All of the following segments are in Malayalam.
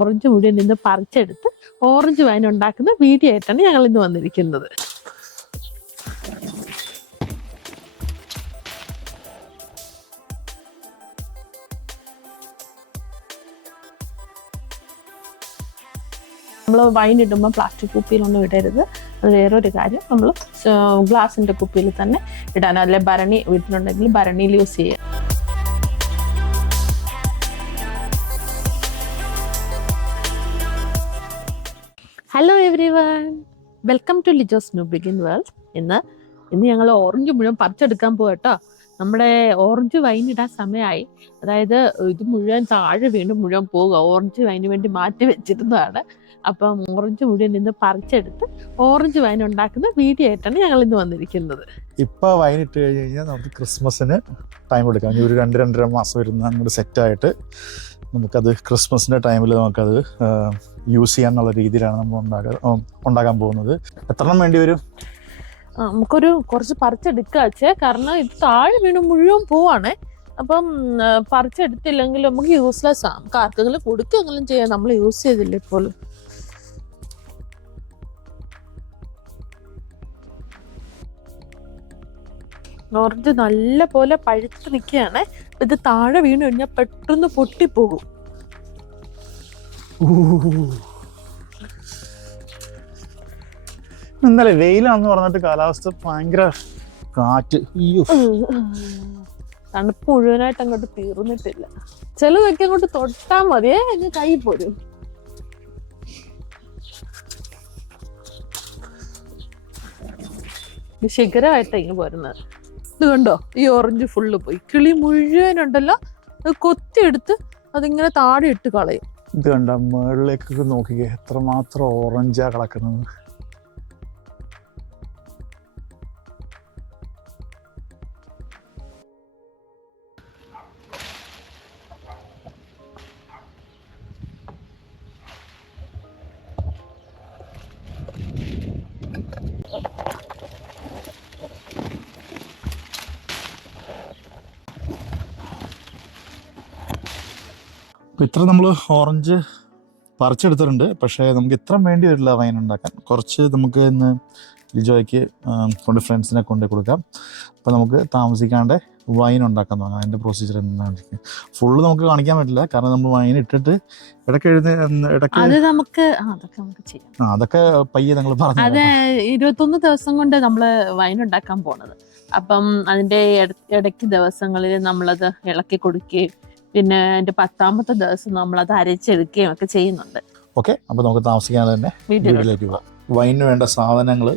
ഓറഞ്ച് മുഴുവൻ നിന്ന് പറിച്ചെടുത്ത് ഓറഞ്ച് വൈൻ ഉണ്ടാക്കുന്ന വീഡിയോ ആയിട്ടാണ് ഞങ്ങൾ ഇന്ന് വന്നിരിക്കുന്നത്. നമ്മൾ വൈൻ ഇടുമ്പോൾ പ്ലാസ്റ്റിക് കുപ്പിയിലൊന്നും ഇടരുത്. അത് വേറൊരു കാര്യം, നമ്മൾ ഗ്ലാസിൻ്റെ കുപ്പിയിൽ തന്നെ ഇടാൻ, അല്ലെ ഭരണി വീട്ടിലുണ്ടെങ്കിൽ ഭരണിയിൽ യൂസ് ചെയ്യുക. Hello everyone, welcome to Lijo's new begin world. ഇന്ന് ഞങ്ങൾ ഓറഞ്ച് മുഴുവൻ പറിച്ചെടുക്കാൻ പോകാം കേട്ടോ. നമ്മുടെ ഓറഞ്ച് വൈൻ ഇടാൻ സമയമായി. അതായത് ഇത് മുഴുവൻ താഴെ വീണ്ടും മുഴുവൻ പോവുക. ഓറഞ്ച് വൈന് വേണ്ടി മാറ്റി വെച്ചിരുന്നതാണ്. അപ്പം ഓറഞ്ച് മുഴുവൻ ഇന്ന് പറിച്ചെടുത്ത് ഓറഞ്ച് വൈൻ ഉണ്ടാക്കുന്ന വീഡിയോ ആയിട്ടാണ് ഞങ്ങൾ ഇന്ന് വന്നിരിക്കുന്നത്. ഇപ്പോൾ വൈൻ ഇട്ട് കഴിഞ്ഞ് കഴിഞ്ഞാൽ നമുക്ക് ക്രിസ്മസിന് ടൈം എടുക്കാം. ഒരു 2-2.5 മാസം വരുന്ന അങ്ങോട്ട് സെറ്റായിട്ട് നമുക്കത് ക്രിസ്മസിൻ്റെ ടൈമിൽ നമുക്കത് യൂസ് ചെയ്യാന്നുള്ള രീതിയിലാണ് നമ്മൾ ഉണ്ടാക്കാൻ പോകുന്നത്. എത്ര എണ്ണം വേണ്ടി വരും? നമുക്കൊരു കുറച്ച് പറിച്ചെടുക്കുക വെച്ചേ, കാരണം ഇത് താഴെ വീണ്ടും മുഴുവൻ പോവാണേ. അപ്പം പറിച്ചെടുത്തില്ലെങ്കിൽ നമുക്ക് യൂസ്ലെസ് ആണ്. നമുക്ക് ആർക്കെങ്കിലും കൊടുക്കുകയെങ്കിലും ചെയ്യാം, നമ്മൾ യൂസ് ചെയ്തില്ല ഇപ്പോൾ. ഓറഞ്ച് നല്ല പോലെ പഴുത്ത് നിൽക്കുകയാണ്. ഇത് താഴെ വീണ് കഴിഞ്ഞാൽ പെട്ടെന്ന് പൊട്ടിപ്പോകും. ഇന്നലെ വെയിലാന്ന് പറഞ്ഞിട്ട് കാലാവസ്ഥ ഭയങ്കര കാറ്റ്, തണുപ്പ് മുഴുവനായിട്ട് അങ്ങോട്ട് തീർന്നിട്ടില്ല. ചിലതൊക്കെ അങ്ങോട്ട് തൊട്ടാൽ മതിയേ അങ്ങ് കൈ പോരും. ശിഖരമായിട്ടാണ് ഇങ്ങനെ പോരുന്നത്. ഇത് കണ്ടോ, ഈ ഓറഞ്ച് ഫുള്ള് പോയി. കിളി മുഴുവനുണ്ടല്ലോ, അത് കൊത്തിയെടുത്ത് അതിങ്ങനെ താഴെ ഇട്ട് കളയും. ഇത് കണ്ട മുകളിലേക്കൊക്കെ നോക്കിക്കേ, എത്രമാത്രം ഓറഞ്ചാ കിടക്കുന്നത്. ഇത്ര നമ്മൾ ഓറഞ്ച് പറിച്ചെടുത്തിട്ടുണ്ട്. പക്ഷേ നമുക്ക് ഇത്ര വേണ്ടി വരില്ല വൈൻ ഉണ്ടാക്കാൻ. കുറച്ച് നമുക്ക് ഇന്ന് ലിജോയ്ക്ക് കൊണ്ട് ഫ്രണ്ട്സിനെ കൊണ്ടു കൊടുക്കാം. അപ്പോൾ നമുക്ക് താമസിക്കാണ്ട് വൈൻ ഉണ്ടാക്കാൻ തുടങ്ങാം. അതിൻ്റെ പ്രൊസീജിയർ എന്താണ് ഫുള്ള് നമുക്ക് കാണിക്കാൻ പറ്റില്ല, കാരണം നമ്മൾ വൈൻ ഇട്ടിട്ട് ഇടയ്ക്ക് അതൊക്കെ പയ്യെ നിങ്ങൾ പറഞ്ഞു. അത് 21 ദിവസം കൊണ്ട് നമ്മൾ വൈൻ ഉണ്ടാക്കാൻ പോണത്. അപ്പം അതിൻ്റെ ഇടയ്ക്ക് ദിവസങ്ങളിൽ നമ്മളത് ഇളക്കി കൊടുക്കുകയും പിന്നെ അതിന്റെ 10ാമത്തെ ദിവസം നമ്മളത് അരച്ചെടുക്കുകയും ഒക്കെ ചെയ്യുന്നുണ്ട്. ഓക്കെ, അപ്പോൾ നമുക്ക് താമസിക്കാതെ തന്നെ വീട്ടിലേക്ക് പോകാം. വൈനിന് വേണ്ട സാധനങ്ങൾ,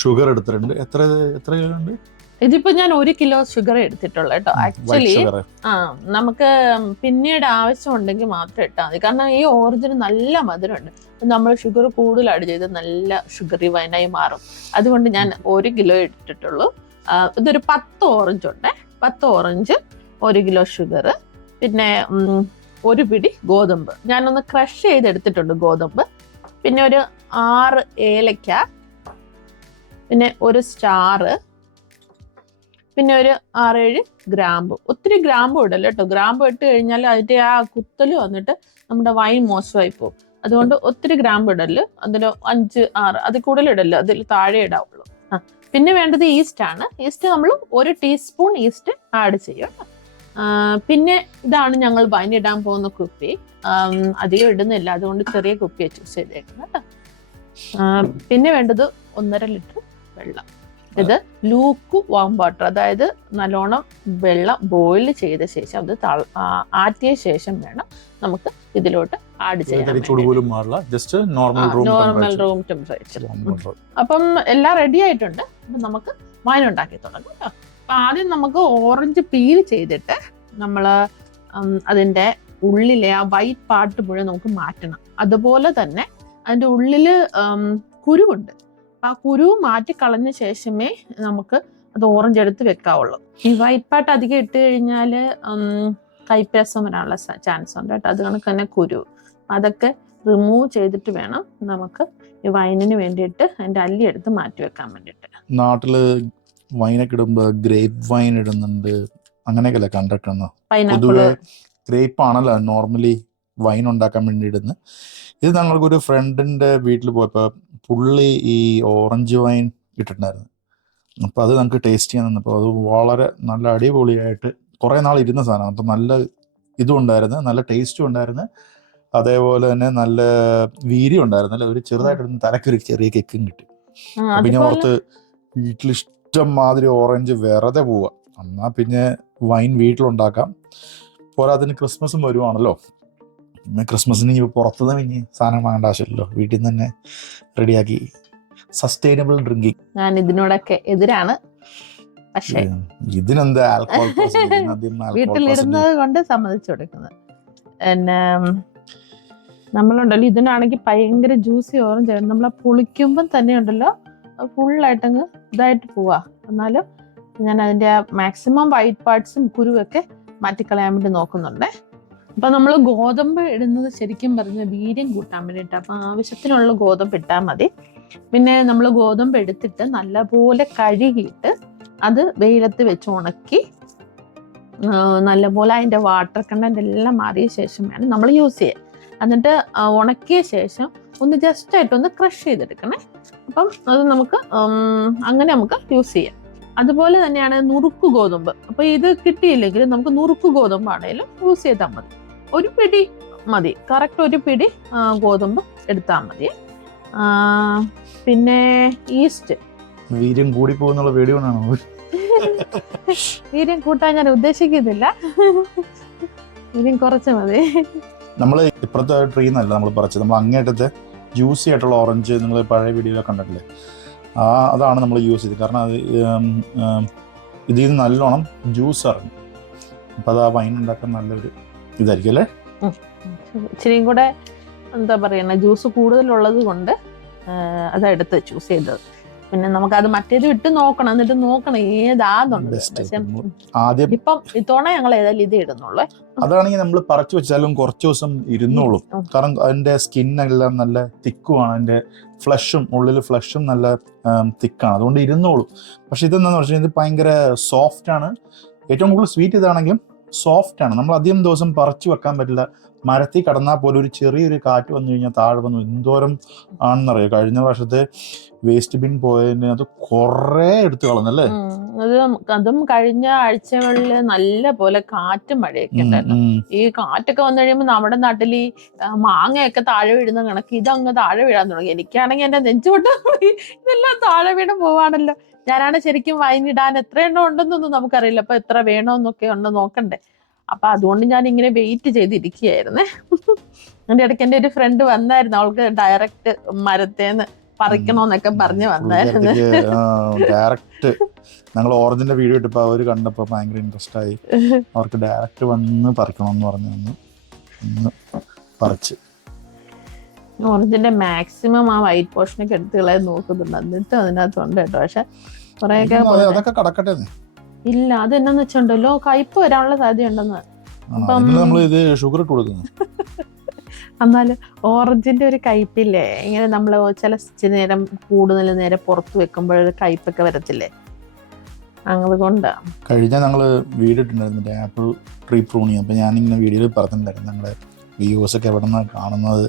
ഷുഗർ എടുത്തിട്ടുണ്ട്. എത്ര കിലോ ഉണ്ട്? ഇതിപ്പോ ഞാൻ 1 കിലോ ഷുഗർ എടുത്തിട്ടുള്ളൂ കേട്ടോ. ആക്ച്വലി നമുക്ക് പിന്നീട് ആവശ്യമുണ്ടെങ്കിൽ മാത്രം ഇട്ടാൽ മതി, കാരണം ഈ ഓറഞ്ചിന് നല്ല മധുരമുണ്ട്. നമ്മൾ ഷുഗർ കൂടുതൽ ആഡ് ചെയ്ത് നല്ല ഷുഗറി വൈനായി മാറും. അതുകൊണ്ട് ഞാൻ 1 കിലോ എടുത്തിട്ടുള്ളൂ. ഇതൊരു 10 ഓറഞ്ച് ഉണ്ട്. 10 ഓറഞ്ച്, 1 കിലോ ഷുഗർ, പിന്നെ 1 പിടി ഗോതമ്പ്. ഞാനൊന്ന് ക്രഷ് ചെയ്തെടുത്തിട്ടുണ്ട് ഗോതമ്പ്. പിന്നെ ഒരു 6 ഏലക്ക, പിന്നെ 1 സ്റ്റാർ, പിന്നെ ഒരു 6-7 ഗ്രാമ്പു. ഒത്തിരി ഗ്രാമ്പു ഇടല്ലോ കേട്ടോ. ഗ്രാമ്പു ഇട്ട് കഴിഞ്ഞാൽ അതിൻ്റെ ആ കുത്തല് വന്നിട്ട് നമ്മുടെ വൈൻ മോശമായി പോകും. അതുകൊണ്ട് ഒത്തിരി ഗ്രാമ്പു ഇടല്. അതിൽ 5-6 അതിൽ കൂടുതൽ ഇടല്ലോ, അതിൽ താഴെ ഇടാവുള്ളൂ. പിന്നെ വേണ്ടത് ഈസ്റ്റ് ആണ്. ഈസ്റ്റ് നമ്മൾ 1 ടീസ്പൂൺ ഈസ്റ്റ് ആഡ് ചെയ്യും. പിന്നെ ഇതാണ് ഞങ്ങൾ വൈൻ ഇടാൻ പോകുന്ന കുപ്പി. അധികം ഇടുന്നില്ല, അതുകൊണ്ട് ചെറിയ കുപ്പിയെ ചൂസ് ചെയ്തേക്കുന്നത് കേട്ടോ. പിന്നെ വേണ്ടത് 1.5 ലിറ്റർ വെള്ളം. ഇത് ലൂക്ക് വാം വാട്ടർ, അതായത് നല്ലോണം വെള്ളം ബോയിൽ ചെയ്ത ശേഷം അത് ആറ്റിയ ശേഷം വേണം നമുക്ക് ഇതിലോട്ട് ആഡ് ചെയ്യാൻ. Normal room temperature. അപ്പം എല്ലാം റെഡി ആയിട്ടുണ്ട്. അപ്പം നമുക്ക് വൈൻ ഉണ്ടാക്കി തുടങ്ങാം കേട്ടോ. അപ്പം ആദ്യം നമുക്ക് ഓറഞ്ച് പീൽ ചെയ്തിട്ട് നമ്മൾ അതിൻ്റെ ഉള്ളിലെ ആ വൈറ്റ് പാർട്ട് മുഴുവൻ നമുക്ക് മാറ്റണം. അതുപോലെ തന്നെ അതിൻ്റെ ഉള്ളിൽ കുരുവുണ്ട്. ആ കുരു മാറ്റി കളഞ്ഞ ശേഷമേ നമുക്ക് അത് ഓറഞ്ച് എടുത്ത് വെക്കാവുള്ളൂ. ഈ വൈറ്റ് പാർട്ട് അധികം ഇട്ട് കഴിഞ്ഞാൽ കൈപ്പരസം വരാനുള്ള ചാൻസ് ഉണ്ട് കേട്ടോ. അത് കണക്ക് തന്നെ കുരു അതൊക്കെ റിമൂവ് ചെയ്തിട്ട് വേണം നമുക്ക് ഈ വൈനിന് വേണ്ടിയിട്ട് അതിൻ്റെ അല്ലി എടുത്ത് മാറ്റി വെക്കാൻ വേണ്ടിയിട്ട്. നാട്ടില് വൈനൊക്കെ ഇടുമ്പോൾ ഗ്രേപ്പ് വൈൻ ഇടുന്നുണ്ട്, അങ്ങനെയൊക്കെയല്ലേ കണ്ടിട്ടുണ്ട്. പൈനാപ്പിള് ഗ്രേപ്പ് ആണല്ലോ നോർമലി വൈൻ ഉണ്ടാക്കാൻ വേണ്ടി ഇടുന്നത്. ഇത് ഞങ്ങൾക്കൊരു ഫ്രണ്ടിൻ്റെ വീട്ടിൽ പോയപ്പോൾ പുള്ളി ഈ ഓറഞ്ച് വൈൻ ഇട്ടിട്ടുണ്ടായിരുന്നു. അപ്പോൾ അത് നമുക്ക് ടേസ്റ്റ് ചെയ്യാൻ നിന്നപ്പോൾ അത് വളരെ നല്ല അടിപൊളിയായിട്ട് കുറേ നാൾ ഇരുന്ന സാധനമാണ്. അപ്പം നല്ല ഇതും ഉണ്ടായിരുന്നു, നല്ല ടേസ്റ്റും ഉണ്ടായിരുന്നു, അതേപോലെ തന്നെ നല്ല വീര്യം ഉണ്ടായിരുന്നു. അല്ല, ഒരു ചെറുതായിട്ടൊരു തലക്കൊരു ചെറിയ കെക്കും കിട്ടി. പിന്നെ ഓർത്ത് വീട്ടിൽ ഇഷ്ടം മാതിരി ഓറഞ്ച് വെറുതെ പോവുക, എന്നാൽ പിന്നെ വൈൻ വീട്ടിലുണ്ടാക്കാം. പോരാതിന് ക്രിസ്മസും വരുവാണല്ലോ. പിന്നെ ക്രിസ്മസിന് ഇനി പുറത്തുനിന്ന് ഇനി സാധനം വാങ്ങേണ്ട ആവശ്യമില്ലല്ലോ, വീട്ടിൽ നിന്ന് തന്നെ റെഡിയാക്കി സസ്റ്റൈനബിൾ ഡ്രിങ്കിങ്. ഞാൻ ഇതിനോടൊക്കെ എതിരാണ്. പക്ഷേ ഇതിനെന്താ ആൽക്കഹോൾ വീട്ടിലിരുന്നത് കൊണ്ട് സമ്മതിച്ചു കൊടുക്കുന്നത്. പിന്നെ നമ്മളുണ്ടല്ലോ, ഇതിനാണെങ്കിൽ ഭയങ്കര ജ്യൂസി ഓറഞ്ച് ആയിരുന്നു. നമ്മളെ പൊളിക്കുമ്പം തന്നെ ഉണ്ടല്ലോ ഫുള്ളായിട്ടങ്ങ് ഇതായിട്ട് പോവാ. എന്നാലും ഞാൻ അതിൻ്റെ മാക്സിമം വൈറ്റ് പാർട്സും കുരുവൊക്കെ മാറ്റിക്കളയാൻ വേണ്ടി നോക്കുന്നുണ്ടേ. അപ്പം നമ്മൾ ഗോതമ്പ് ഇടുന്നത് ശരിക്കും പറഞ്ഞ വീര്യം കൂട്ടാൻ വേണ്ടിയിട്ട്. അപ്പം ആവശ്യത്തിനുള്ള ഗോതമ്പ് ഇട്ടാൽ മതി. പിന്നെ നമ്മൾ ഗോതമ്പ് എടുത്തിട്ട് നല്ലപോലെ കഴുകിയിട്ട് അത് വെയിലത്ത് വെച്ച് ഉണക്കി നല്ലപോലെ അതിൻ്റെ വാട്ടർ കണ്ടന്റ് എല്ലാം മാറിയ ശേഷം വേണം നമ്മൾ യൂസ് ചെയ്യാൻ. എന്നിട്ട് ഉണക്കിയ ശേഷം ഒന്ന് ജസ്റ്റ് ആയിട്ടൊന്ന് ക്രഷ് ചെയ്തെടുക്കണേ. അപ്പം അത് നമുക്ക് അങ്ങനെ നമുക്ക് യൂസ് ചെയ്യാം. അതുപോലെ തന്നെയാണ് നുറുക്ക് ഗോതമ്പ്. അപ്പോൾ ഇത് കിട്ടിയില്ലെങ്കിൽ നമുക്ക് നുറുക്ക് ഗോതമ്പാണേലും യൂസ് ചെയ്താൽ മതി. ഒരു പിടി മതി, കറക്റ്റ് ഒരു പിടി ഗോതമ്പ് എടുത്താൽ മതി. പിന്നെ ഈസ്റ്റ്. വീര്യം കൂടി പോകുന്നുള്ള പേടിയോണാണോ? വീര്യം കൂട്ടാൻ ഞാൻ ഉദ്ദേശിക്കുന്നില്ല, വീര്യം കുറച്ച് മതി. നമ്മൾ ഇപ്പുറത്തെ ട്രീ എന്നല്ല നമ്മൾ പറിച്ചത്, നമ്മൾ അങ്ങേറ്റത്തെ ജ്യൂസി ആയിട്ടുള്ള ഓറഞ്ച് നിങ്ങൾ പഴയ വീഡിയോയിലൊക്കെ കണ്ടിട്ടില്ലേ, അതാണ് നമ്മൾ യൂസ് ചെയ്തത്. കാരണം അത് ഇതിൽ നിന്ന് നല്ലോണം ജ്യൂസ് ഇറങ്ങും. അപ്പം അത് ആ വൈൻ ഉണ്ടാക്കാൻ നല്ലൊരു ഇതായിരിക്കും അല്ലേ. ഇച്ചിരിയും കൂടെ എന്താ പറയുക, ജ്യൂസ് കൂടുതലുള്ളത് കൊണ്ട് അതെടുത്ത് ചൂസ് ചെയ്തത്. പിന്നെ നമുക്കത് മറ്റേത് ഇട്ട് നോക്കണം, എന്നിട്ട് നോക്കണം ഏതാന്നുണ്ട്. ഇപ്പം ഇത്തവണ ഞങ്ങൾ ഏതായാലും ഇത് ഇടുന്നുള്ളൂ. അതാണെങ്കിൽ നമ്മൾ പറിച്ചു വെച്ചാലും കുറച്ച് ദിവസം ഇരുന്നോളും. കാരണം അതിന്റെ സ്കിന്നെല്ലാം നല്ല തിക്കുമാണ്, അതിന്റെ ഫ്ലഷും ഉള്ളിൽ ഫ്ലഷും നല്ല തിക്കാണ്, അതുകൊണ്ട് ഇരുന്നോളും. പക്ഷെ ഇതെന്താന്ന് വെച്ചാൽ ഇത് ഭയങ്കര സോഫ്റ്റ് ആണ്. ഏറ്റവും കൂടുതൽ സ്വീറ്റ് ഇതാണെങ്കിലും സോഫ്റ്റ് ആണ്. നമ്മൾ അധികം ദിവസം പറിച്ചു വെക്കാൻ പറ്റില്ല. മരത്തിൽ കടന്നാൽ പോലും ഒരു ചെറിയൊരു കാറ്റ് വന്നു കഴിഞ്ഞാൽ താഴെ വന്നു എന്തോരം ആണെന്നറിയാം. കഴിഞ്ഞ വർഷത്തെ വേസ്റ്റ് ബിൻ പോയതിന് അത് കുറേ എടുത്തു കളഞ്ഞല്ലേ. അതും കഴിഞ്ഞ ആഴ്ചകളിൽ നല്ല പോലെ കാറ്റും മഴയൊക്കെ ഉണ്ടായിരുന്നു. ഈ കാറ്റൊക്കെ വന്നു കഴിയുമ്പോൾ നമ്മുടെ നാട്ടിൽ ഈ മാങ്ങയൊക്കെ താഴെ വീഴുന്ന കണക്ക് ഇതങ്ങ് താഴെ വീഴാൻ തുടങ്ങി. എനിക്കാണെങ്കിൽ എന്റെ നെഞ്ചുകൊണ്ട് ഇതെല്ലാം താഴെ വീണ് പോവാണല്ലോ. ഞാനാണ് ശരിക്കും വൈനിടാൻ എത്ര എണ്ണം ഉണ്ടെന്നൊന്നും നമുക്കറിയില്ല. അപ്പൊ എത്ര വേണമെന്നൊക്കെ ഉണ്ട് നോക്കണ്ടേ. അപ്പൊ അതുകൊണ്ട് ഞാൻ ഇങ്ങനെ വെയിറ്റ് ചെയ്തിരിക്കുകയായിരുന്നേ. അതിന്റെ ഇടയ്ക്ക് എൻ്റെ ഒരു ഫ്രണ്ട് വന്നായിരുന്നു, അവൾക്ക് ഡയറക്റ്റ് മരത്തേന്ന് പറിക്കണോന്നൊക്കെ പറഞ്ഞ് വന്നായിരുന്നു. ഡയറക്റ്റ് ഞങ്ങൾ ഓറഞ്ചിന്റെ വീഡിയോ ഇട്ടപ്പോ അവര് കണ്ടപ്പോ ഭയങ്കര ഇൻട്രസ്റ്റ് ആയി. അവർക്ക് ഡയറക്റ്റ് വന്ന് പറിക്കണമെന്ന് പറഞ്ഞു പറിച്ച്. ഓറഞ്ചിന്റെ മാക്സിമം ആ വൈറ്റ് പോർഷനൊക്കെ എടുത്തുകളെ നോക്കുന്നുണ്ട്, എന്നിട്ട് അതിനകത്തുണ്ട് കേട്ടോ. പക്ഷെ അതൊക്കെ കടക്കട്ടെ. ഇല്ല, അതെന്നാന്ന് വെച്ചുണ്ടല്ലോ കയ്പ് വരാനുള്ള സാധ്യതയുണ്ടെന്ന്. ഷുഗർ ഇട്ട് കൊടുക്കുന്നു. എന്നാലും ഓറഞ്ചിന്റെ ഒരു കയ്പില്ലേ, ഇങ്ങനെ നമ്മള് ചില നേരം കൂടുതൽ നേരം പുറത്ത് വെക്കുമ്പോൾ കയ്പൊക്കെ വരത്തില്ലേ, അതുകൊണ്ട്. കഴിഞ്ഞ ഞങ്ങള് വീഡിയോ ഇട്ടുണ്ടായിരുന്നു ആപ്പിൾ ട്രീ പ്രൂണിങ്. അപ്പൊ ഞാനിങ്ങനെ വീഡിയോയിൽ പറഞ്ഞിട്ടുണ്ടായിരുന്നു ഞങ്ങളുടെ വ്യൂവേഴ്സ് ഒക്കെ എവിടെ നിന്നാണ് കാണുന്നത്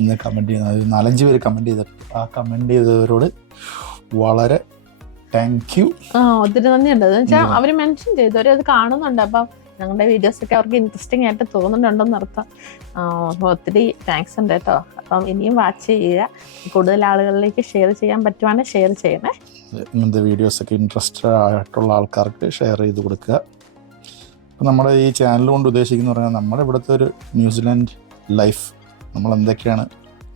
എന്ന് കമന്റ് ചെയ്യുന്നത്. 4-5 പേര് കമന്റ് ചെയ്തിട്ട് ആ കമന്റ് ചെയ്തവരോട് വളരെ താങ്ക് യു. ഒത്തിരി നന്ദിയുണ്ട്. എന്ന് വെച്ചാൽ അവര് മെൻഷൻ ചെയ്തു, അവരത് കാണുന്നുണ്ട്. അപ്പം ഞങ്ങളുടെ വീഡിയോസ് ഒക്കെ അവർക്ക് ഇൻട്രസ്റ്റിംഗ് ആയിട്ട് തോന്നുന്നുണ്ടെന്ന് അർത്ഥം. ഒത്തിരി താങ്ക്സ് ഉണ്ട് കേട്ടോ. അപ്പം ഇനിയും വാച്ച് ചെയ്യുക, കൂടുതൽ ആളുകളിലേക്ക് ഷെയർ ചെയ്യാൻ പറ്റുവാണെങ്കിൽ ഷെയർ ചെയ്യണേ. ഇങ്ങനത്തെ വീഡിയോസ് ഒക്കെ ഇൻട്രസ്റ്റഡ് ആയിട്ടുള്ള ആൾക്കാർക്ക് ഷെയർ ചെയ്ത് കൊടുക്കുക. അപ്പം നമ്മുടെ ഈ ചാനൽ കൊണ്ട് ഉദ്ദേശിക്കുന്നത് പറഞ്ഞാൽ നമ്മുടെ ഇവിടുത്തെ ഒരു ന്യൂസിലാൻഡ് ലൈഫ്, നമ്മൾ എന്തൊക്കെയാണ്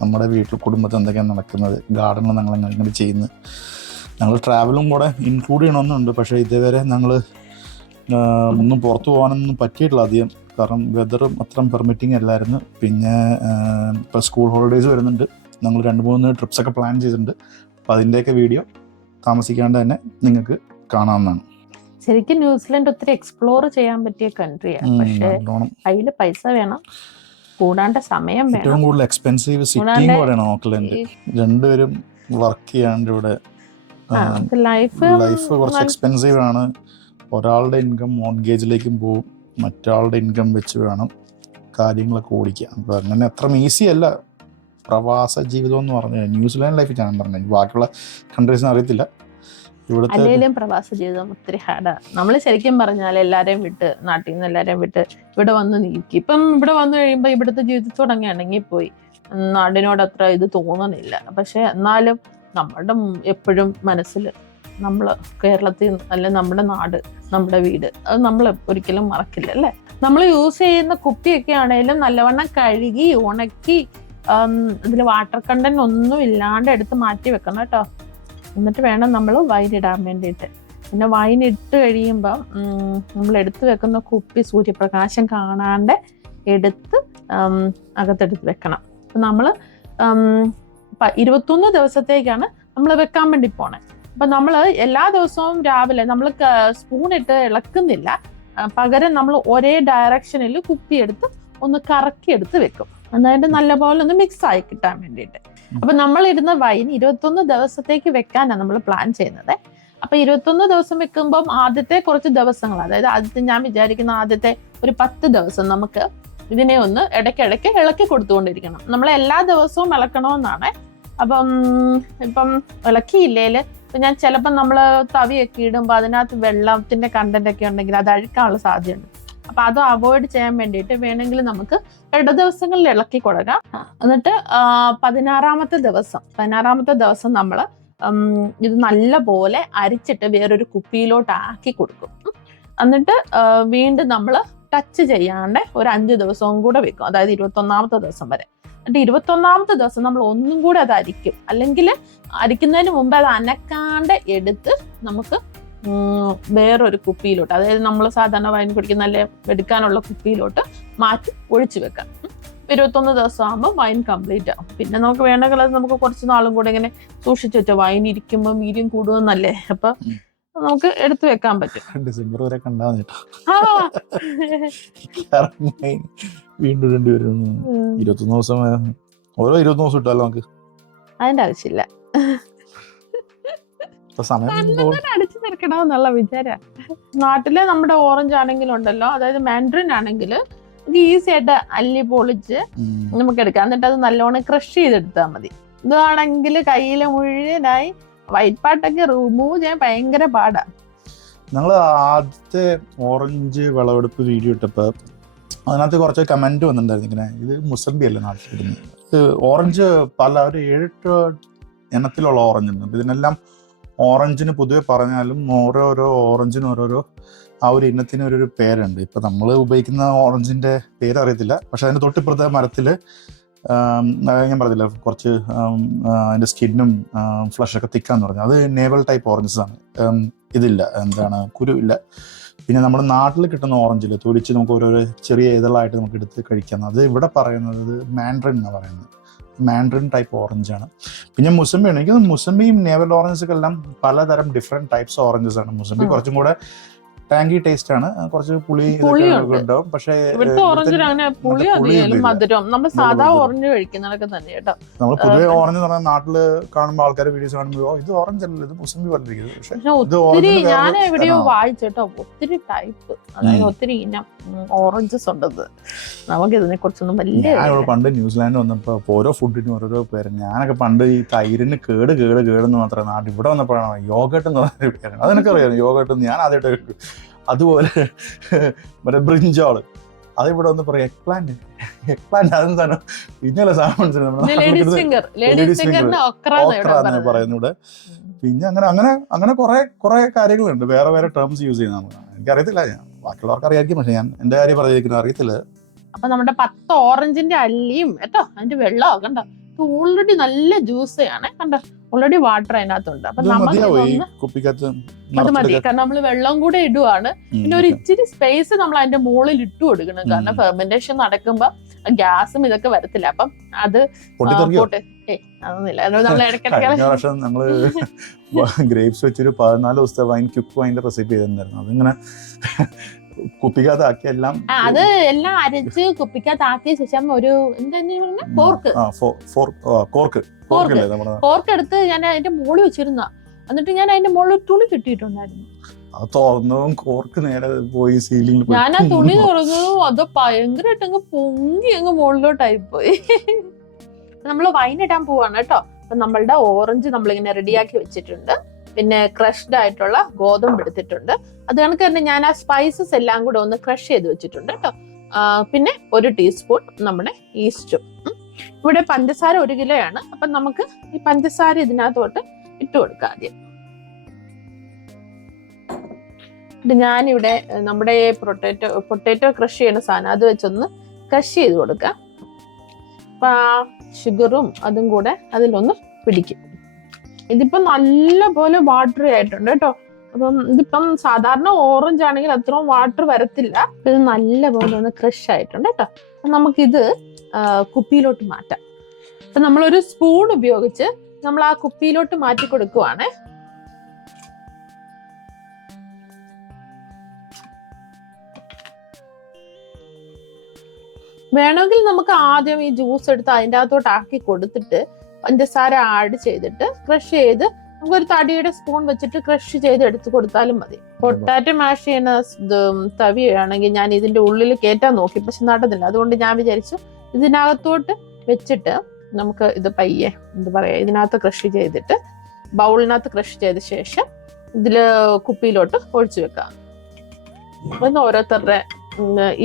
നമ്മുടെ വീട്ടിൽ കുടുംബത്തിൽ എന്തൊക്കെയാണ് നടക്കുന്നത്, ഗാർഡനിൽ ഞങ്ങൾ എങ്ങനെ ചെയ്യുന്നത്, ഞങ്ങൾ ട്രാവലും കൂടെ ഇൻക്ലൂഡ് ചെയ്യണമെന്നുണ്ട്. പക്ഷേ ഇതുവരെ ഞങ്ങൾ ഒന്നും പുറത്തു പോകാനൊന്നും പറ്റിയിട്ടില്ല അധികം, കാരണം വെതറും അത്ര പെർമിറ്റിംഗ് അല്ലായിരുന്നു. പിന്നെ ഇപ്പോൾ സ്കൂൾ ഹോളിഡേയ്സ് വരുന്നുണ്ട്, ഞങ്ങൾ 2-3 ട്രിപ്സൊക്കെ പ്ലാൻ ചെയ്തിട്ടുണ്ട്. അപ്പോൾ അതിൻ്റെയൊക്കെ വീഡിയോ താമസിക്കാണ്ട് തന്നെ നിങ്ങൾക്ക് കാണാവുന്നതാണ്. ശരിക്കും ന്യൂസിലൻഡ് ഒത്തിരി എക്സ്പ്ലോർ ചെയ്യാൻ പറ്റിയ കൺട്രിയാണ്. പക്ഷേ കയ്യിൽ പൈസ വേണം, കൂടാണ്ട് സമയം വേണം. ഏറ്റവും കൂടുതൽ എക്സ്പെൻസീവ് സിറ്റിയും കൂടെയാണ് ഓക്ലൻഡ്. രണ്ടുപേരും വർക്ക് ചെയ്യാണ്ട് ഇവിടെ ലൈഫ് കുറച്ച് എക്സ്പെൻസീവ് ആണ്. ഒരാളുടെ ഇൻകം മോർഗേജിലേക്കും പോവും, മറ്റാളുടെ ഇൻകം വെച്ച് വേണം കാര്യങ്ങളൊക്കെ ഓടിക്കുക. അപ്പോൾ അങ്ങനെ അത്ര ഈസി അല്ല പ്രവാസ ജീവിതം എന്ന് പറഞ്ഞാൽ. ന്യൂസിലാൻഡ് ലൈഫ് ഞാൻ പറഞ്ഞത്, ബാക്കിയുള്ള കൺട്രീസിന് അറിയത്തില്ല. ഇവിടുത്തെ അല്ലെങ്കിലും പ്രവാസ ജീവിതം ഒത്തിരി ഹാർഡാണ്. നമ്മൾ ശരിക്കും പറഞ്ഞാൽ എല്ലാവരെയും വിട്ട്, നാട്ടിൽ നിന്ന് എല്ലാവരെയും വിട്ട് ഇവിടെ വന്ന് നീക്കി. ഇപ്പം ഇവിടെ വന്നു കഴിയുമ്പോൾ ഇവിടുത്തെ ജീവിതത്തോട് അങ്ങ് ഇണങ്ങിപ്പോയി. നാടിനോട് അത്ര ഇത് തോന്നുന്നില്ല. പക്ഷെ എന്നാലും നമ്മളുടെ എപ്പോഴും മനസ്സിൽ നമ്മൾ കേരളത്തിൽ അല്ലെ നമ്മുടെ നാട്, നമ്മുടെ വീട്, അത് നമ്മൾ ഒരിക്കലും മറക്കില്ല അല്ലേ. നമ്മൾ യൂസ് ചെയ്യുന്ന കുപ്പിയൊക്കെ ആണെങ്കിലും നല്ലവണ്ണം കഴുകി ഉണക്കി ഇതിൽ വാട്ടർ കണ്ടന്റ് ഒന്നും ഇല്ലാണ്ട് എടുത്ത് മാറ്റി വെക്കണം കേട്ടോ. എന്നിട്ട് വേണം നമ്മൾ വൈൻ ഇടാൻ വേണ്ടിയിട്ട്. പിന്നെ വൈൻ ഇട്ട് കഴിയുമ്പം നമ്മൾ എടുത്ത് വെക്കുന്ന കുപ്പി സൂര്യപ്രകാശം കാണാണ്ട് എടുത്ത് അകത്തെടുത്ത് വെക്കണം. അപ്പം നമ്മൾ 21 ദിവസത്തേക്കാണ് നമ്മൾ വെക്കാൻ വേണ്ടി പോണേ. അപ്പം നമ്മൾ എല്ലാ ദിവസവും രാവിലെ നമ്മൾ സ്പൂൺ ഇട്ട് ഇളക്കുന്നില്ല, പകരം നമ്മൾ ഒരേ ഡയറക്ഷനിൽ കുപ്പിയെടുത്ത് ഒന്ന് കറക്കിയെടുത്ത് വെക്കും. അതായത് നല്ലപോലെ ഒന്ന് മിക്സ് ആയി കിട്ടാൻ വേണ്ടിയിട്ട്. അപ്പൊ നമ്മൾ ഇടുന്ന വൈൻ 21 ദിവസത്തേക്ക് വെക്കാനാണ് നമ്മൾ പ്ലാൻ ചെയ്യുന്നത്. അപ്പൊ 21 ദിവസം വെക്കുമ്പം ആദ്യത്തെ കുറച്ച് ദിവസങ്ങൾ, അതായത് ആദ്യത്തെ ഞാൻ വിചാരിക്കുന്ന ആദ്യത്തെ ഒരു 10 ദിവസം നമുക്ക് ഇതിനെ ഒന്ന് ഇടയ്ക്കിടയ്ക്ക് ഇളക്കി കൊടുത്തുകൊണ്ടിരിക്കണം. നമ്മൾ എല്ലാ ദിവസവും ഇളക്കണമെന്നാണ്. അപ്പം ഇപ്പം ഇളക്കിയില്ലേല് ഞാൻ ചിലപ്പോൾ നമ്മൾ തവിയൊക്കെ ഇടുമ്പോൾ അതിനകത്ത് വെള്ളത്തിന്റെ കണ്ടന്റ് ഒക്കെ ഉണ്ടെങ്കിൽ അത് അഴുക്കാനുള്ള സാധ്യതയുണ്ട്. അപ്പൊ അത് അവോയ്ഡ് ചെയ്യാൻ വേണ്ടിയിട്ട് വേണമെങ്കിൽ നമുക്ക് 2 ദിവസങ്ങളിൽ ഇളക്കി കൊടുക്കാം. എന്നിട്ട് 16ാമത്തെ ദിവസം നമ്മൾ ഇത് നല്ല പോലെ അരിച്ചിട്ട് വേറൊരു കുപ്പിയിലോട്ട് ആക്കി കൊടുക്കും. എന്നിട്ട് വീണ്ടും നമ്മൾ ടച്ച് ചെയ്യാണ്ട് ഒരു 5 ദിവസവും കൂടെ വെക്കും, അതായത് 21ാമത്തെ ദിവസം വരെ. എന്നിട്ട് 21ാമത്തെ ദിവസം നമ്മൾ ഒന്നും കൂടെ അത് അരിക്കും. അല്ലെങ്കിൽ അരിക്കുന്നതിന് മുമ്പ് അത് അനക്കാണ്ട് എടുത്ത് നമുക്ക് വേറൊരു കുപ്പിയിലോട്ട്, അതായത് നമ്മൾ സാധാരണ വൈൻ കുടിക്കുന്ന നല്ല എടുക്കാനുള്ള കുപ്പിയിലോട്ട് മാറ്റി ഒഴിച്ചു വെക്കാം. 21 ദിവസം ആകുമ്പോൾ വൈൻ കംപ്ലീറ്റ് ആവും. പിന്നെ നമുക്ക് വേണമെങ്കിൽ അത് നമുക്ക് കുറച്ച് നാളും കൂടെ ഇങ്ങനെ സൂക്ഷിച്ചു വെച്ചാൽ വൈൻ ഇരിക്കുമ്പോൾ വീര്യം കൂടുമെന്നല്ലേ, അപ്പൊ നമുക്ക് എടുത്തു വെക്കാൻ പറ്റും. ഡിസംബർ വരെ കണ്ടാൽ വീണ്ടും 21 ദിവസം ഓരോ 21 ദിവസം ഇട്ടല്ലോ നമുക്ക്. അതിന്റെ ആവശ്യമില്ല, അടിച്ചു തീർക്കണമെന്നുള്ള വിചാര. നാട്ടിലെ നമ്മുടെ ഓറഞ്ച് ആണെങ്കിലും ഉണ്ടല്ലോ, അതായത് മാൻഡറിൻ ആണെങ്കിൽ ഈസി ആയിട്ട് അല്ലി പൊളിച്ച് നമുക്ക് എടുക്കാം. എന്നിട്ട് അത് നല്ലോണം ക്രഷ് ചെയ്തെടുത്താൽ മതി. ഇതാണെങ്കിൽ കയ്യിൽ മുഴുവനായി വൈറ്റ് പാർട്ടൊക്കെ റിമൂവ് ചെയ്യാൻ ഭയങ്കര പാടാ. ഞങ്ങൾ ആദ്യത്തെ ഓറഞ്ച് വിളവെടുപ്പ് വീഡിയോ ഇട്ടപ്പോൾ അതിനകത്ത് കുറച്ച് കമന്റ് വന്നിട്ടുണ്ടായിരുന്നു, ഇങ്ങനെ ഇത് മുസംബി അല്ലേ നാട്ടിൽ കിട്ടുന്നത്. ഓറഞ്ച് പല ഒരു 7-8 ഇനത്തിലുള്ള ഓറഞ്ച് ഉണ്ട്. ഇതിനെല്ലാം ഓറഞ്ചിന് പൊതുവെ പറഞ്ഞാലും ഓരോരോ ഓറഞ്ചിനും ഓരോരോ ആ ഒരു ഇനത്തിന് ഒരു പേരുണ്ട്. ഇപ്പം നമ്മൾ ഉപയോഗിക്കുന്ന ഓറഞ്ചിൻ്റെ പേര് അറിയത്തില്ല, പക്ഷെ അതിൻ്റെ തൊട്ടിപ്പുറത്തെ മരത്തിൽ ഞാൻ പറഞ്ഞില്ല കുറച്ച് അതിൻ്റെ സ്കിന്നും ഫ്ലഷൊക്കെ തിക്കാന്ന് പറഞ്ഞു, അത് നേവൽ ടൈപ്പ് ഓറഞ്ചസ് ആണ്. ഇതില്ല, എന്താണ്, കുരു ഇല്ല. പിന്നെ നമ്മുടെ നാട്ടിൽ കിട്ടുന്ന ഓറഞ്ചിൽ തൊലിച്ച് നമുക്ക് ഓരോരോ ചെറിയ ഇതളായിട്ട് നമുക്ക് എടുത്ത് കഴിക്കാം. അത് ഇവിടെ പറയുന്നത് മാൻഡറിൻ എന്നാണ് പറയുന്നത്. മാൻഡറിൻ ടൈപ്പ് ഓറഞ്ചാണ്. പിന്നെ മുസംബി ആണെങ്കിൽ മുസംബിയും നേവൽ ഓറഞ്ചസ് എല്ലാം പലതരം ഡിഫറെന്റ് ടൈപ്സ് ഓറഞ്ചസ് ആണ്. മുസംബി കുറച്ചും കൂടെ ടാങ്കി ടേസ്റ്റ് ആണ്, കുറച്ച് പുളി ഉണ്ടാവും. പക്ഷേ നമ്മൾ സാധാ ഓറഞ്ച് കഴിക്കുന്നതൊക്കെ തന്നെ കേട്ടോ. നമ്മൾ പൊതുവെ ഓറഞ്ച് എന്ന് പറഞ്ഞാൽ നാട്ടില് കാണുമ്പോൾ ആൾക്കാർ വീഡിയോസ് കാണുമ്പോൾ ഇത് ഓറഞ്ച് അല്ലല്ലോ, ഇത് മുസംബി പറഞ്ഞിരിക്കുന്നത്. പക്ഷെ ഞാൻ എവിടെയോ വായിച്ചോട്ടോ ഒത്തിരി ടൈപ്പ്, അതായത് ഒത്തിരി ഇനം ഓറഞ്ചസ് ഉണ്ടത്. നമുക്ക് ഇതിനെ കുറിച്ചൊന്നും വലിയ. ഞാനിവിടെ പണ്ട് ന്യൂസിലാൻഡ് വന്നപ്പോ ഓരോ ഫുഡിനും ഓരോരോ പേര്. ഞാനൊക്കെ പണ്ട് ഈ തൈരിന് കേടെന്ന് മാത്രമേ നാട്ടിൽ, ഇവിടെ വന്നപ്പോഴാണ് യോഗട്ട് എന്ന് പറഞ്ഞ പേരാണ്. അതെനിക്ക് അറിയാം യോഗട്ട്, ഞാൻ ആദ്യമായിട്ട്. അതുപോലെ മറ്റേ ബ്രിഞ്ചോള്, അതിവിടെ വന്ന് പറയാം എഗ് പ്ലാന്റ് അതെന്താണ് പിന്നല്ല സാധനം പറയുന്നത് ഇവിടെ. പിന്നെ അങ്ങനെ കുറെ കാര്യങ്ങളുണ്ട്, വേറെ ടേംസ് യൂസ് ചെയ്യുന്ന. എനിക്കറിയത്തില്ല, ബാക്കിയുള്ളവർക്ക് അറിയായിരിക്കും, പക്ഷെ ഞാൻ എന്റെ കാര്യം പറഞ്ഞിരിക്കുന്നത് അറിയത്തില്ല. അപ്പൊ നമ്മുടെ 10 ഓറഞ്ചിന്റെ അല്ലിയും കേട്ടോ, അതിന്റെ വെള്ളം കണ്ടോ, ഓൾറെഡി നല്ല ജ്യൂസ് ആണ് കണ്ടോ, ഓൾറെഡി വാട്ടർ അതിനകത്തുണ്ട്. അപ്പൊ അത് മതി, കാരണം നമ്മള് വെള്ളം കൂടെ ഇടുവാണ്. പിന്നെ ഒരു ഇച്ചിരി സ്പേസ് നമ്മൾ അതിന്റെ മുകളിൽ ഇട്ടു കൊടുക്കണം, കാരണം ഫെർമെന്റേഷൻ നടക്കുമ്പോ ഗ്യാസും ഇതൊക്കെ വരത്തില്ല. അപ്പം അത് അതൊന്നുമില്ല, നമ്മൾ ഇടയ്ക്കിടയ്ക്ക് നമ്മള് ഗ്രേപ്സ് വെച്ചൊരു 14 ദിവസത്തെ വൈൻ ക്യുക്ക് വൈൻ്റെ റെസിപ്പി ചെയ്തിട്ടുണ്ടായിരുന്നു. അതിങ്ങനെ കുപ്പിക്കകത്താക്കി എല്ലാം അരച്ച് കുപ്പിക്കകത്താക്കിയ ശേഷം ഒരു കോർക്ക് എടുത്ത് ഞാൻ അതിന്റെ മുകളിൽ വെച്ചിരുന്ന, എന്നിട്ട് ഞാൻ അതിന്റെ മുകളിൽ തുണി കെട്ടിയിട്ടുണ്ടായിരുന്നു. തുറന്നതും കോർക്ക് നേരെ പോയി സീലിംഗിൽ ഞാൻ ആ തുണി തുറന്നതും അത് ഭയങ്കരമായിട്ട് അങ്ങ് പൊങ്ങി അങ്ങ് മുകളിലോട്ടായി പോയി. നമ്മള് വൈൻ ഇടാൻ പോവാണ് കേട്ടോ. അപ്പൊ നമ്മളുടെ ഓറഞ്ച് നമ്മളിങ്ങനെ റെഡിയാക്കി വെച്ചിട്ടുണ്ട്. പിന്നെ ക്രഷ്ഡ് ആയിട്ടുള്ള ഗോതമ്പ് എടുത്തിട്ടുണ്ട്. അത് കണക്ക് തന്നെ ഞാൻ ആ സ്പൈസസ് എല്ലാം കൂടെ ഒന്ന് ക്രഷ് ചെയ്ത് വെച്ചിട്ടുണ്ട് കേട്ടോ. പിന്നെ 1 ടീസ്പൂൺ നമ്മുടെ ഈസ്റ്റും. ഇവിടെ പഞ്ചസാര 1 കിലോയാണ്. അപ്പൊ നമുക്ക് ഈ പഞ്ചസാര ഇതിനകത്തോട്ട് ഇട്ട് കൊടുക്കാം ആദ്യം. ഞാനിവിടെ നമ്മുടെ പൊട്ടാറ്റോ ക്രഷ് ചെയ്യുന്ന സാധനം അത് വെച്ചൊന്ന് ക്രഷ് ചെയ്ത് കൊടുക്കാം. അപ്പൊ ആ ഷുഗറും അതും കൂടെ അതിലൊന്ന് പിടിക്കും. ഇതിപ്പോ നല്ല പോലെ വാട്ടറി ആയിട്ടുണ്ട് കേട്ടോ. അപ്പം ഇതിപ്പം സാധാരണ ഓറഞ്ച് ആണെങ്കിൽ അത്രയും വാട്ടർ വരത്തില്ല. ഇത് നല്ല പോലെ ഒന്ന് ക്രഷ് ആയിട്ടുണ്ട് കേട്ടോ. നമുക്കിത് കുപ്പിയിലോട്ട് മാറ്റാം. അപ്പൊ നമ്മളൊരു സ്പൂൺ ഉപയോഗിച്ച് നമ്മൾ ആ കുപ്പിയിലോട്ട് മാറ്റി കൊടുക്കുവാണ്. വേണമെങ്കിൽ നമുക്ക് ആദ്യം ഈ ജ്യൂസ് എടുത്ത് അതിൻ്റെ അകത്തോട്ട് ആക്കി കൊടുത്തിട്ട് പഞ്ചസാര ആഡ് ചെയ്തിട്ട് ക്രഷ് ചെയ്ത് നമുക്കൊരു തടിയുടെ സ്പൂൺ വെച്ചിട്ട് ക്രഷ് ചെയ്ത് എടുത്ത് കൊടുത്താലും മതി. പൊട്ടാറ്റോ മാഷ് ചെയ്യുന്ന തവിയാണെങ്കിൽ ഞാൻ ഇതിന്റെ ഉള്ളിൽ കയറ്റാൻ നോക്കി, പക്ഷെ നടന്നില്ല. അതുകൊണ്ട് ഞാൻ വിചാരിച്ചു ഇതിനകത്തോട്ട് വെച്ചിട്ട് നമുക്ക് ഇത് പയ്യെ ഇതിനകത്ത് ക്രഷ് ചെയ്തിട്ട് ബൗളിനകത്ത് ക്രഷ് ചെയ്ത ശേഷം ഇതില് കുപ്പിയിലോട്ട് ഒഴിച്ചു വെക്കാം. ഒന്ന് ഓരോരുത്തരുടെ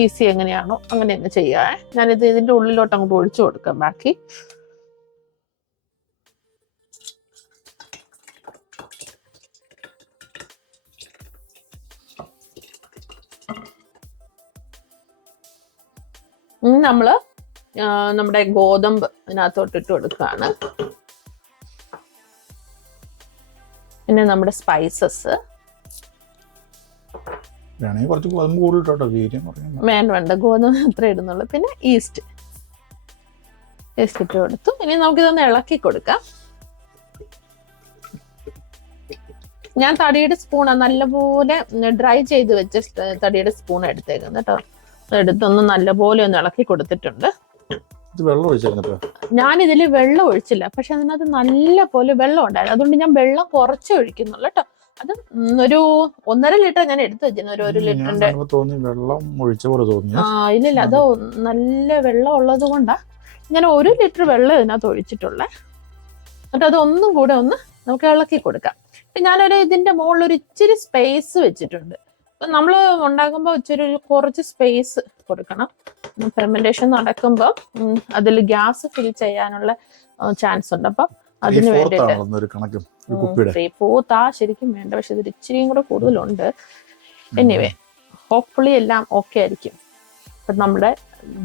ഈസി എങ്ങനെയാണോ അങ്ങനെ അങ്ങ് ചെയ്യാം. ഞാനിത് ഇതിന്റെ ഉള്ളിലോട്ട് അങ്ങോട്ട് ഒഴിച്ചു കൊടുക്കാം. ബാക്കി നമ്മള് നമ്മുടെ ഗോതമ്പ് ഇതിനകത്തോട്ട് ഇട്ട് കൊടുക്കുകയാണ്. പിന്നെ നമ്മുടെ സ്പൈസസ് വേണ്ട, ഗോതമ്പ് അത്ര ഇടുന്നുള്ളൂ. പിന്നെ ഈസ്റ്റ് ഇട്ട് കൊടുത്തു. ഇനി നമുക്കിതൊന്ന് ഇളക്കി കൊടുക്കാം. ഞാൻ തടിയുടെ സ്പൂണാണ് നല്ലപോലെ ഡ്രൈ ചെയ്ത് വെച്ച തടിയുടെ സ്പൂൺ എടുത്തേക്കുന്നത് കേട്ടോ. എടുത്തൊന്ന് നല്ലപോലെ ഒന്ന് ഇളക്കി കൊടുത്തിട്ടുണ്ട്. ഞാൻ ഇതിൽ വെള്ളം ഒഴിച്ചില്ല, പക്ഷെ അതിനകത്ത് നല്ല പോലെ വെള്ളം ഉണ്ടായിരുന്നു. അതുകൊണ്ട് ഞാൻ വെള്ളം കുറച്ച് ഒഴിക്കുന്നുള്ളൂ കേട്ടോ. അത് ഒരു 1.5 ലിറ്റർ ഞാൻ എടുത്തു വെച്ചിരുന്നു. ഒരു ലിറ്ററിന്റെ ഇല്ലില്ല, അത് നല്ല വെള്ളം ഉള്ളത് കൊണ്ടാ ഞാൻ 1 ലിറ്റർ വെള്ളം ഇതിനകത്ത് ഒഴിച്ചിട്ടുള്ളേ. എന്നിട്ട് അതൊന്നും കൂടെ ഒന്ന് നമുക്ക് ഇളക്കി കൊടുക്കാം. ഞാനൊരു ഇതിന്റെ മുകളിൽ ഒരു ഇച്ചിരി സ്പേസ് വെച്ചിട്ടുണ്ട്. നമ്മൾ ഉണ്ടാക്കുമ്പോൾ ഇച്ചിരി കുറച്ച് സ്പേസ് കൊടുക്കണം. ഫെർമെന്റേഷൻ നടക്കുമ്പോൾ അതിൽ ഗ്യാസ് ഫിൽ ചെയ്യാനുള്ള ചാൻസ് ഉണ്ട്. അപ്പം അതിന് വേണ്ടിയിട്ട് ശരിക്കും വേണ്ട, പക്ഷെ ഇത് ഇച്ചിരിയും കൂടെ കൂടുതലുണ്ട്. എനിവേ ഹോപ്പ്ഫുള്ളി എല്ലാം ഓക്കെ ആയിരിക്കും. അപ്പൊ നമ്മുടെ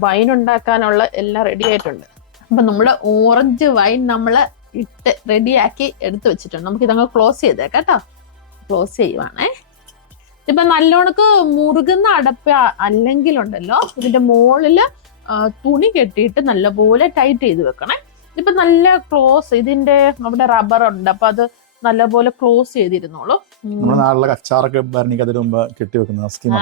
വൈൻ ഉണ്ടാക്കാനുള്ള എല്ലാം റെഡി ആയിട്ടുണ്ട്. അപ്പൊ നമ്മുടെ ഓറഞ്ച് വൈൻ നമ്മള് ഇട്ട് റെഡിയാക്കി എടുത്തു വെച്ചിട്ടുണ്ട്. നമുക്ക് ഇതങ്ങ് ക്ലോസ് ചെയ്തേക്കാം കേട്ടോ. ക്ലോസ് ചെയ്യുവാണേ. ഇപ്പൊ നല്ലോണക്ക് മുറുകുന്ന അടപ്പ് അല്ലെങ്കിലുണ്ടല്ലോ ഇതിന്റെ മുകളില് തുണി കെട്ടിയിട്ട് നല്ലപോലെ ടൈറ്റ് ചെയ്ത് വെക്കണേ. ഇപ്പൊ നല്ല ക്ലോസ്, ഇതിന്റെ അവിടെ റബ്ബർ ഉണ്ട്, അപ്പൊ അത് നല്ലപോലെ ക്ലോസ് ചെയ്തിരുന്നോളൂ.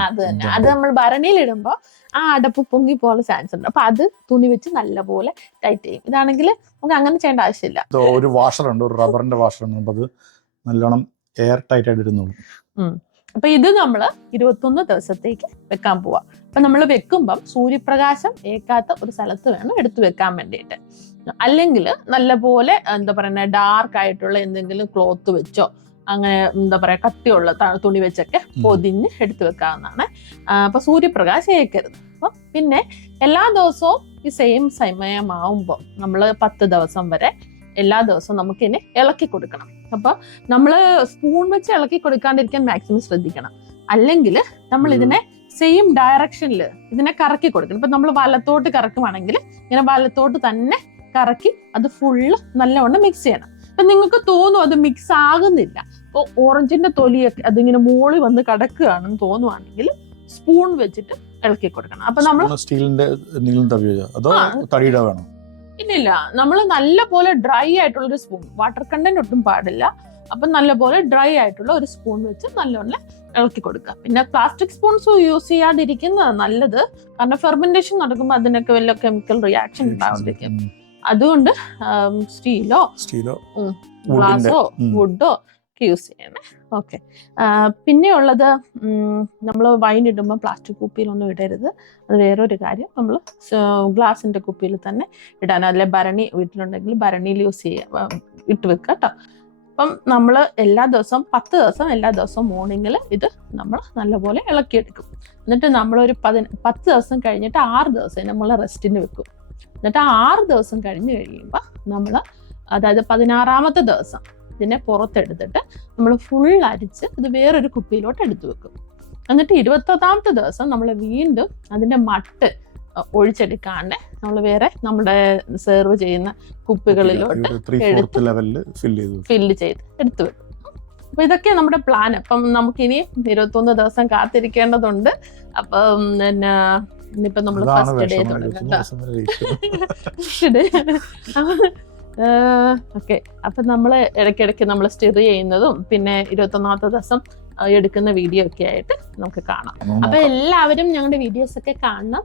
അത് തന്നെ, അത് നമ്മൾ ഭരണിയിൽ ഇടുമ്പോ ആ അടപ്പ് പൊങ്ങി പോകാനുള്ള ചാൻസ് ഉണ്ട്. അപ്പൊ അത് തുണി വെച്ച് നല്ലപോലെ ടൈറ്റ് ചെയ്യും. ഇതാണെങ്കിൽ നമുക്ക് അങ്ങനെ ചെയ്യേണ്ട ആവശ്യമില്ല. ഒരു വാഷർ ഉണ്ട്, ഒരു റബ്ബറിന്റെ വാഷർ ഉണ്ട്, അത് നല്ലോണം എയർ ടൈറ്റ് ആയിട്ട് ഇരുന്നോളൂ. അപ്പൊ ഇത് നമ്മള് 21 ദിവസത്തേക്ക് വെക്കാൻ പോവാ. അപ്പൊ നമ്മൾ വെക്കുമ്പം സൂര്യപ്രകാശം ഏക്കാത്ത ഒരു സ്ഥലത്ത് വേണം എടുത്തു വെക്കാൻ വേണ്ടിയിട്ട്. അല്ലെങ്കിൽ നല്ലപോലെ എന്താ പറയുക ഡാർക്ക് ആയിട്ടുള്ള എന്തെങ്കിലും ക്ലോത്ത് വെച്ചോ അങ്ങനെ എന്താ പറയാ കട്ടിയുള്ള തുണി വെച്ചൊക്കെ പൊതിഞ്ഞ് എടുത്തു വെക്കാവുന്നതാണ്. അപ്പൊ സൂര്യപ്രകാശം ഏക്കരുത്. അപ്പൊ പിന്നെ എല്ലാ ദിവസവും ഈ സെയിം സമയമാവുമ്പോൾ നമ്മൾ 10 ദിവസം വരെ എല്ലാ ദിവസവും നമുക്ക് ഇതിനെ ഇളക്കി കൊടുക്കണം. അപ്പൊ നമ്മള് സ്പൂൺ വെച്ച് ഇളക്കി കൊടുക്കാണ്ടിരിക്കാൻ മാക്സിമം ശ്രദ്ധിക്കണം. അല്ലെങ്കിൽ നമ്മൾ ഇതിനെ സെയിം ഡയറക്ഷനിൽ ഇതിനെ കറക്കി കൊടുക്കണം. ഇപ്പൊ നമ്മൾ വലത്തോട്ട് കറക്കുവാണെങ്കിൽ ഇങ്ങനെ വലത്തോട്ട് തന്നെ കറക്കി അത് ഫുള്ള് നല്ലവണ്ണം മിക്സ് ചെയ്യണം. അപ്പൊ നിങ്ങൾക്ക് തോന്നും അത് മിക്സ് ആകുന്നില്ല, അപ്പൊ ഓറഞ്ചിന്റെ തൊലിയൊക്കെ അതിങ്ങനെ മോളി വന്ന് കിടക്കുകയാണെന്ന് തോന്നുവാണെങ്കിൽ സ്പൂൺ വെച്ചിട്ട് ഇളക്കി കൊടുക്കണം. അപ്പൊ നമ്മൾ സ്റ്റീലിന്റെ വേണം. ഇല്ലില്ല, നമ്മൾ നല്ല പോലെ ഡ്രൈ ആയിട്ടുള്ള ഒരു സ്പൂൺ, വാട്ടർ കണ്ടന്റ് ഒട്ടും പാടില്ല. അപ്പൊ നല്ലപോലെ ഡ്രൈ ആയിട്ടുള്ള ഒരു സ്പൂൺ വെച്ച് നല്ലോണം ഇളക്കി കൊടുക്കുക. പിന്നെ പ്ലാസ്റ്റിക് സ്പൂൺസ് യൂസ് ചെയ്യാതിരിക്കുന്നതാണ് നല്ലത്. കാരണം ഫെർമെന്റേഷൻ നടക്കുമ്പോൾ അതിനൊക്കെ വല്ല കെമിക്കൽ റിയാക്ഷൻ ഉണ്ടാവാതിരിക്കും. അതുകൊണ്ട് സ്റ്റീലോ ഗ്ലാസോ വുഡോ ഒക്കെ യൂസ് ചെയ്യണേ. ഓക്കെ. പിന്നെ ഉള്ളത്, നമ്മൾ വൈൻ ഇടുമ്പോൾ പ്ലാസ്റ്റിക് കുപ്പിയിലൊന്നും ഇടരുത്. അത് വേറൊരു കാര്യം. നമ്മൾ ഗ്ലാസിൻ്റെ കുപ്പിയിൽ തന്നെ ഇടാൻ, അതിലെ ഭരണി വീട്ടിലുണ്ടെങ്കിൽ ഭരണിയിൽ യൂസ് ചെയ്യുക, ഇട്ട് വെക്കുക കേട്ടോ. അപ്പം നമ്മൾ എല്ലാ ദിവസവും 10 ദിവസം എല്ലാ ദിവസവും മോർണിംഗിൽ ഇത് നമ്മൾ നല്ലപോലെ ഇളക്കിയെടുക്കും. എന്നിട്ട് നമ്മളൊരു 10 ദിവസം കഴിഞ്ഞിട്ട് 6 ദിവസം നമ്മൾ റെസ്റ്റിന് വെക്കും. എന്നിട്ട് 6 ദിവസം കഴിഞ്ഞ് കഴിയുമ്പോൾ നമ്മൾ, അതായത് 16ാമത്തെ ദിവസം ഇതിനെ പുറത്തെടുത്തിട്ട് നമ്മൾ ഫുൾ അരിച്ച് ഇത് വേറൊരു കുപ്പിയിലോട്ട് എടുത്തു വെക്കും. എന്നിട്ട് 21ാമത്തെ ദിവസം നമ്മൾ വീണ്ടും അതിൻ്റെ മട്ട് ഒഴിച്ചെടുക്കാണ്ട് നമ്മൾ വേറെ നമ്മുടെ സെർവ് ചെയ്യുന്ന കുപ്പികളിലോട്ട് ഫില്ല് ചെയ്ത് എടുത്തു വെക്കും. അപ്പൊ ഇതൊക്കെ നമ്മുടെ പ്ലാൻ. അപ്പം നമുക്കിനി 21 ദിവസം കാത്തിരിക്കേണ്ടതുണ്ട്. അപ്പം പിന്നെ ഇനിയിപ്പം നമ്മൾ ഫസ്റ്റ് ഡേ തുടങ്ങാം. ഓക്കെ. അപ്പം നമ്മൾ ഇടയ്ക്കിടയ്ക്ക് നമ്മൾ സ്റ്റിർ ചെയ്യുന്നതും പിന്നെ 21ാമത്തെ ദിവസം എടുക്കുന്ന വീഡിയോ ഒക്കെ ആയിട്ട് നമുക്ക് കാണാം. അപ്പൊ എല്ലാവരും ഞങ്ങളുടെ വീഡിയോസ് ഒക്കെ കാണണം,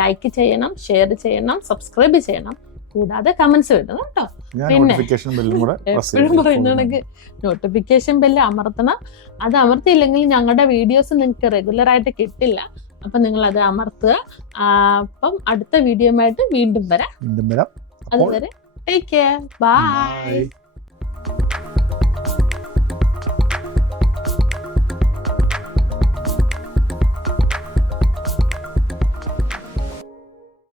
ലൈക്ക് ചെയ്യണം, ഷെയർ ചെയ്യണം, സബ്സ്ക്രൈബ് ചെയ്യണം, കൂടാതെ കമന്റ്സ് ഇടണം കേട്ടോ. പിന്നെ എപ്പോഴും പറയുന്നുണ്ടെങ്കിൽ നോട്ടിഫിക്കേഷൻ ബെല്ല് അമർത്തണം. അത് അമർത്തിയില്ലെങ്കിൽ ഞങ്ങളുടെ വീഡിയോസ് നിങ്ങൾക്ക് റെഗുലർ ആയിട്ട് കിട്ടില്ല. അപ്പൊ നിങ്ങൾ അത് അമർത്തുക. അപ്പം അടുത്ത വീഡിയോയുമായിട്ട് വീണ്ടും വരാം. അതുവരെ ടേക്ക് കെയർ, ബൈ.